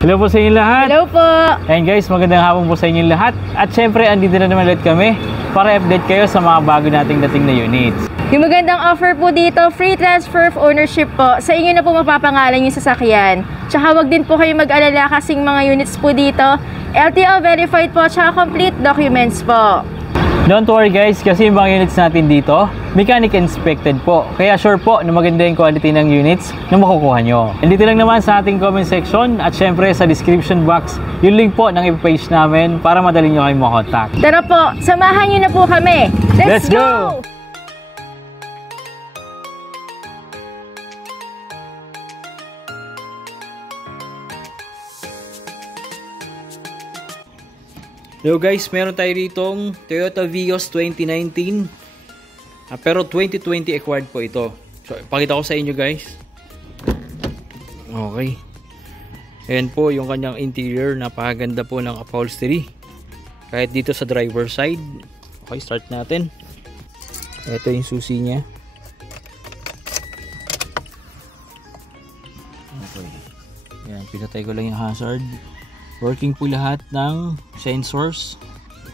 Hello po sa inyo lahat. Hello po. And guys, magandang hapon po sa inyo lahat. At syempre, andito na naman ulit kami para update kayo sa mga bago nating dating na units. Yung magandang offer po dito, free transfer of ownership po. Sa inyo na po mapapangalan yung sasakyan. Tsaka wag din po kayo mag-alala kasing mga units po dito, LTO verified po, tsaka complete documents po. Don't worry guys, kasi yung mga units natin dito, mechanic inspected po. Kaya sure po na maganda yung quality ng units na makukuha nyo. And dito lang naman sa ating comment section at syempre sa description box, yung link po ng page namin para madali nyo kayo makontak. Tara po, samahan nyo na po kami. Let's go! Hello guys, meron tayo ditong Toyota Vios 2019 pero 2020 acquired po ito. So, ipakita ko sa inyo guys. Okay. Ayan po yung kanyang interior. Napakaganda po ng upholstery. Kahit dito sa driver side. Okay, start natin. Ito yung susi niya. Okay. Ayan, pinatay ko lang yung hazard. Working po lahat ng sensors,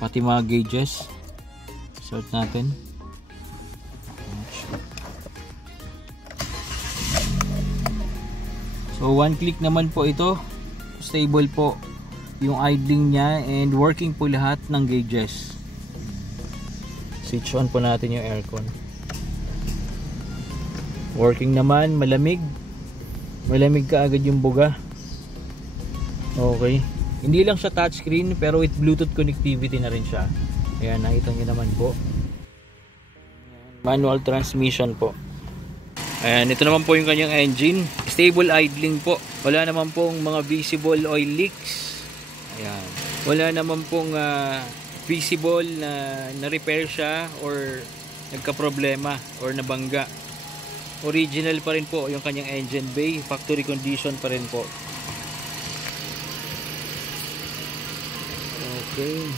pati mga gauges. Start natin. So one click naman po ito. Stable po yung idling niya and working po lahat ng gauges. Switch on po natin yung aircon. Working naman, malamig. Malamig ka agad yung buga. Okay. Hindi lang siya touchscreen pero with Bluetooth connectivity na rin siya. Ayan, nakita nyo naman po. Manual transmission po. Ayan, ito naman po yung kanyang engine. Stable idling po. Wala naman pong mga visible oil leaks. Ayan. Wala naman pong visible na repair siya or nagka-problema or nabangga. Original pa rin po yung kanyang engine bay. Factory condition pa rin po. Okay.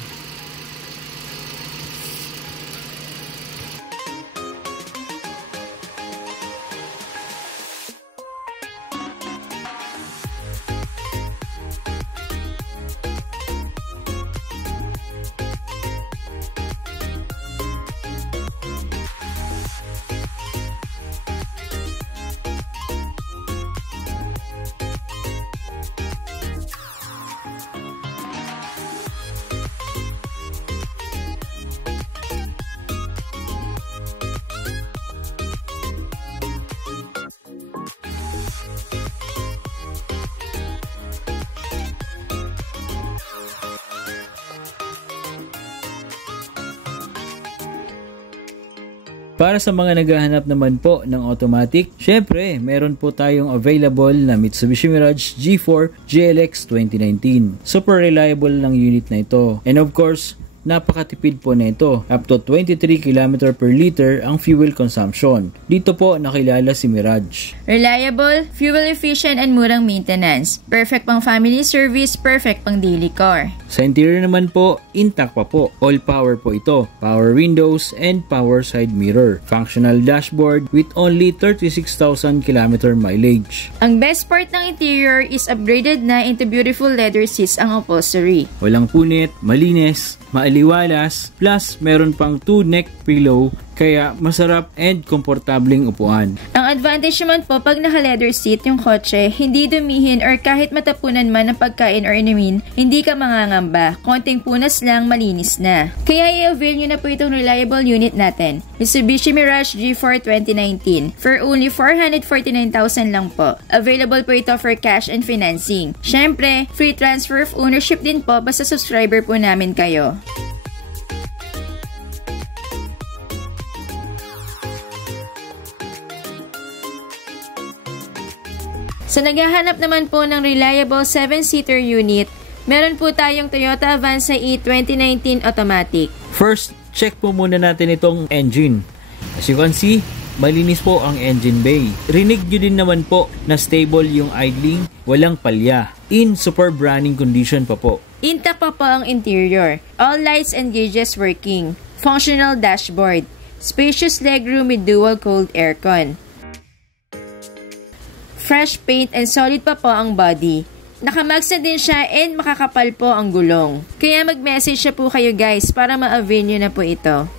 Para sa mga naghahanap naman po ng automatic, syempre, meron po tayong available na Mitsubishi Mirage G4 GLX 2019. Super reliable ng unit na ito. And of course, napakatipid po nito. Up to 23 km per liter ang fuel consumption. Dito po nakilala si Mirage. Reliable, fuel efficient, and murang maintenance. Perfect pang family service, perfect pang daily car. Sa interior naman po, intact pa po. All power po ito. Power windows and power side mirror. Functional dashboard with only 36,000 km mileage. Ang best part ng interior is upgraded na into beautiful leather seats ang upholstery. Walang punit, malinis, maaliwalas, plus meron pang 2 neck pillow kaya masarap and komportableng upuan. Ang advantage naman po pag naka-leather seat yung kotse, hindi dumihin or kahit matapunan man ng pagkain or inumin, hindi ka mangangamba. Konting punas lang, malinis na. Kaya i-avail nyo na po itong reliable unit natin. Mitsubishi Mirage G4 2019 for only 449,000 lang po. Available po ito for cash and financing. Syempre, free transfer of ownership din po basta subscriber po namin kayo. Sa naghahanap naman po ng reliable 7-seater unit, meron po tayong Toyota Avanza E 2019 automatic. First, check po muna natin itong engine. As you can see, malinis po ang engine bay. Rinig nyo din naman po na stable yung idling, walang palya. In superb running condition pa po. Intact pa po ang interior. All lights and gauges working. Functional dashboard. Spacious legroom with dual cold aircon. Fresh paint and solid pa po ang body. Nakamags na din siya and makakapal po ang gulong. Kaya mag-message siya po kayo guys para ma-avail nyo na po ito.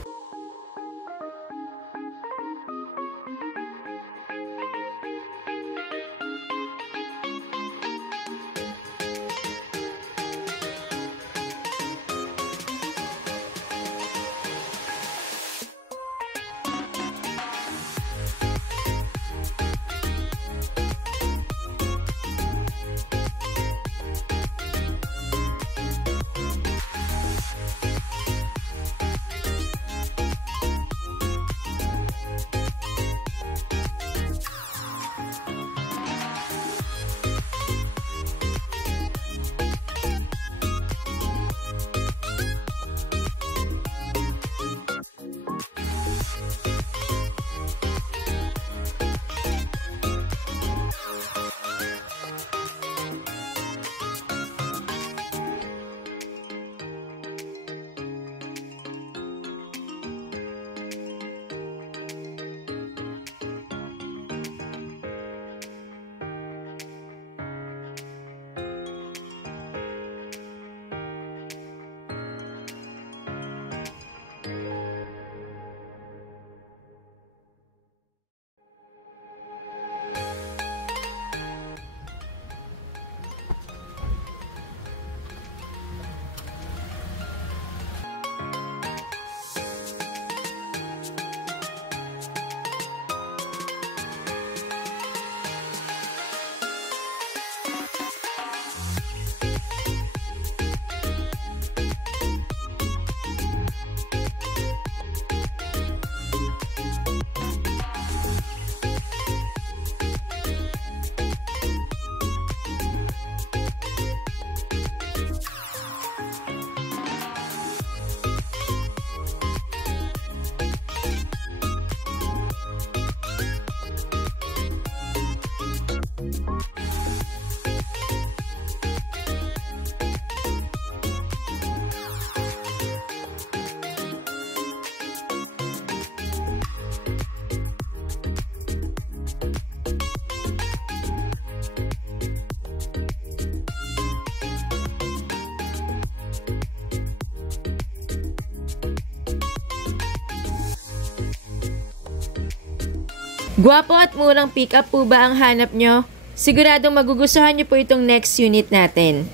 Gwapo at murang pick-up po ba ang hanap nyo? Siguradong magugustuhan nyo po itong next unit natin.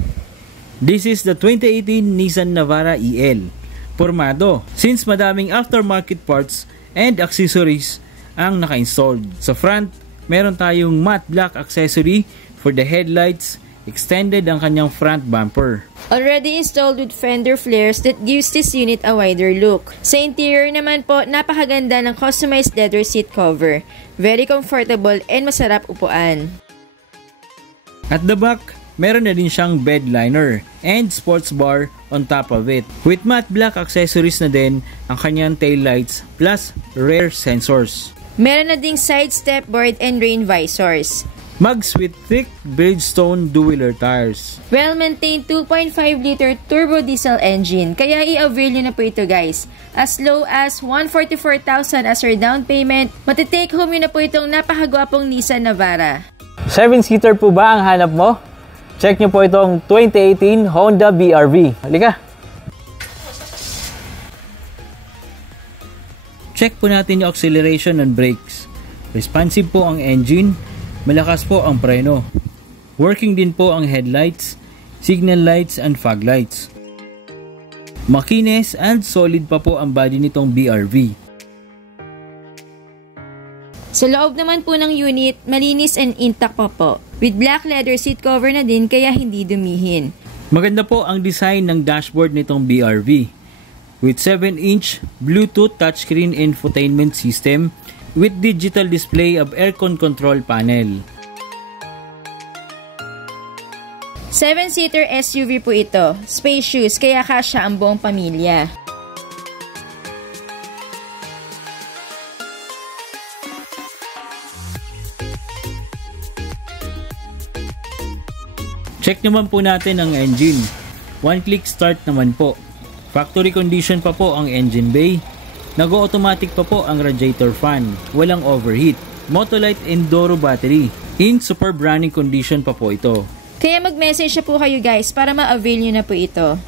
This is the 2018 Nissan Navara EL. Pormado, since madaming aftermarket parts and accessories ang naka-installed. Sa front, meron tayong matte black accessory for the headlights, extended ang kanyang front bumper. Already installed with fender flares that gives this unit a wider look. Sa interior naman po, napakaganda ng customized leather seat cover. Very comfortable and masarap upuan. At the back, meron na din siyang bed liner and sports bar on top of it. With matte black accessories na din ang kanyang taillights plus rear sensors. Meron na ding side step board and rain visors. Mugs with thick Bridgestone dual-wheeler tires. Well-maintained 2.5-liter turbo diesel engine, kaya i-avail nyo na po ito guys. As low as 144,000 as your down payment, matitake home nyo na po itong napakagwapong Nissan Navara. 7-seater po ba ang hanap mo? Check nyo po itong 2018 Honda BR-V. Halika! Check po natin yung acceleration and brakes. Responsive po ang engine. Malakas po ang preno. Working din po ang headlights, signal lights and fog lights. Makinis and solid pa po ang body nitong BR-V. Sa loob naman po ng unit, malinis and intact pa po. With black leather seat cover na din kaya hindi dumihin. Maganda po ang design ng dashboard nitong BR-V. With 7-inch Bluetooth touchscreen infotainment system with digital display of aircon control panel. 7-seater SUV po ito. Spacious kaya kasya ang buong pamilya. Check naman po natin ang engine. One-click start naman po. Factory condition pa po ang engine bay. Nag-automatic pa po ang radiator fan. Walang overheat. Motolite Enduro battery. In superb running condition pa po ito. Kaya mag-message na po kayo guys para ma-avail nyo na po ito.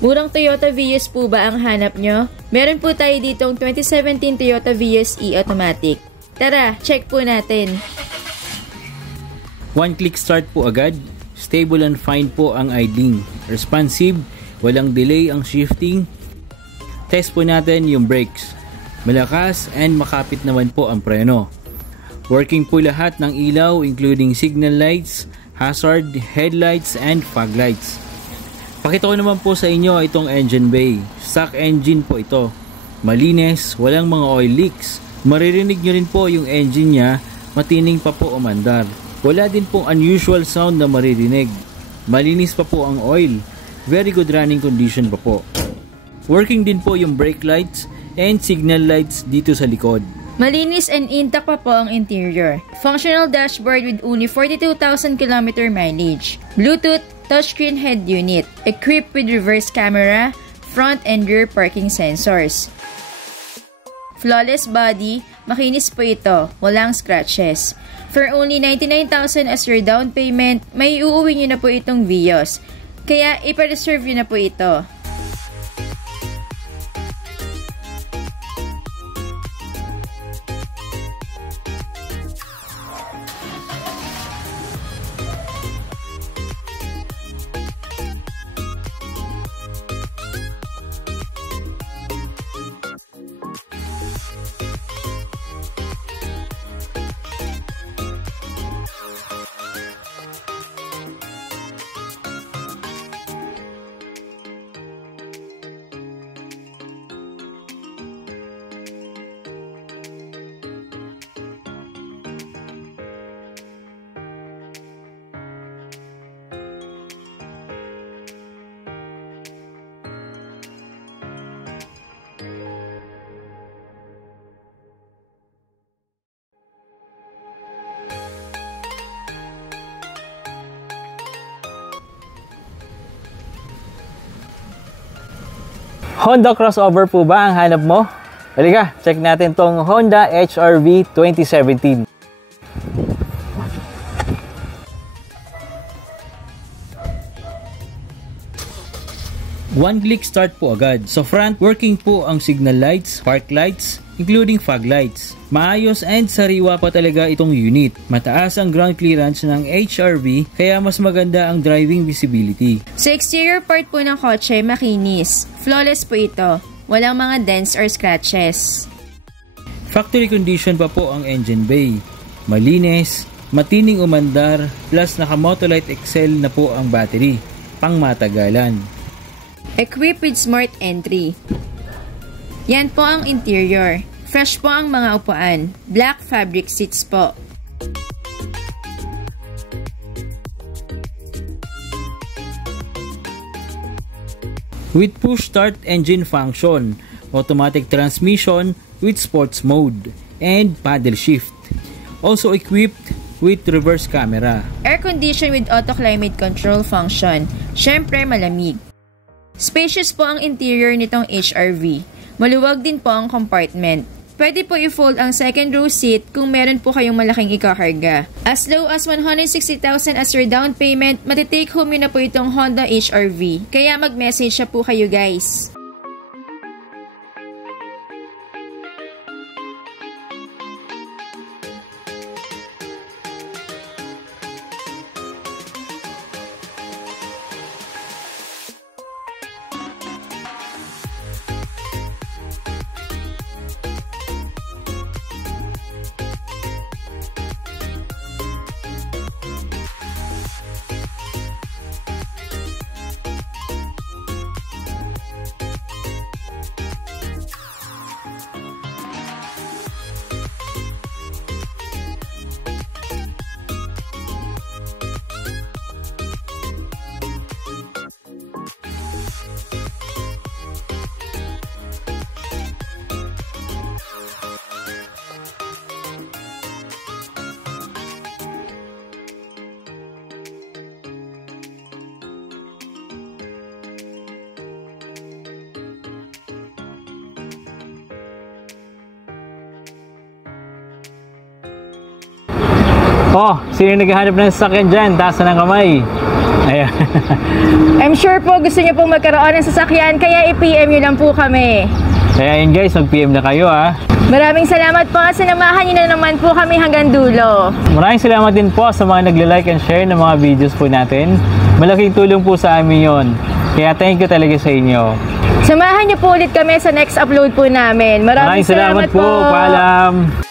Murang Toyota Vios po ba ang hanap nyo? Meron po tayo ditong 2017 Toyota Vios E Automatic. Tara, check po natin. One click start po agad. Stable and fine po ang idling. Responsive, walang delay ang shifting. Test po natin yung brakes. Malakas and makapit naman po ang preno. Working po lahat ng ilaw including signal lights, hazard, headlights, and fog lights. Pakita ko naman po sa inyo itong engine bay. Stock engine po ito. Malinis, walang mga oil leaks. Maririnig nyo rin po yung engine niya, matining pa po umandar. Wala din pong unusual sound na maririnig. Malinis pa po ang oil. Very good running condition pa po. Working din po yung brake lights and signal lights dito sa likod. Malinis and intact pa po ang interior. Functional dashboard with only 42,000 km mileage. Bluetooth, touchscreen head unit. Equipped with reverse camera, front and rear parking sensors. Flawless body, makinis po ito, walang scratches. For only 99,000 as your down payment, may uuwi nyo na po itong Vios. Kaya ipa-reserve nyo na po ito. Honda crossover po ba ang hanap mo? Halika, check natin tong Honda HR-V 2017. One click start po agad. Sa front, working po ang signal lights, park lights, including fog lights. Maayos and sariwa pa talaga itong unit. Mataas ang ground clearance ng HR-V kaya mas maganda ang driving visibility. Sa exterior part po ng kotse, makinis. Flawless po ito. Walang mga dents or scratches. Factory condition pa po ang engine bay. Malinis, matining umandar, plus naka-Motolite Excel na po ang battery. Pangmatagalan. Equipped with smart entry. Yan po ang interior. Fresh po ang mga upuan. Black fabric seats po. With push start engine function, automatic transmission with sports mode, and paddle shift. Also equipped with reverse camera. Air condition with auto climate control function. Syempre malamig. Spacious po ang interior nitong HR-V. Maluwag din po ang compartment. Pwede po i-fold ang second row seat kung meron po kayong malaking ikakarga. As low as 160,000 as your down payment, matitake home yun na po itong Honda HR-V. Kaya mag-message na po kayo guys. Oh, sino naghahanap ng sasakyan dyan? Taas na ng kamay. Ayan. I'm sure po gusto niyo pong magkaroon ng sasakyan, kaya i-PM niyo lang po kami. Kaya yun guys, mag-PM na kayo ha. Maraming salamat po at sinamahan niyo na naman po kami hanggang dulo. Maraming salamat din po sa mga nagla-like and share ng mga videos po natin. Malaking tulong po sa amin yon. Kaya thank you talaga sa inyo. Samahan niyo po ulit kami sa next upload po namin. Maraming salamat po. Paalam.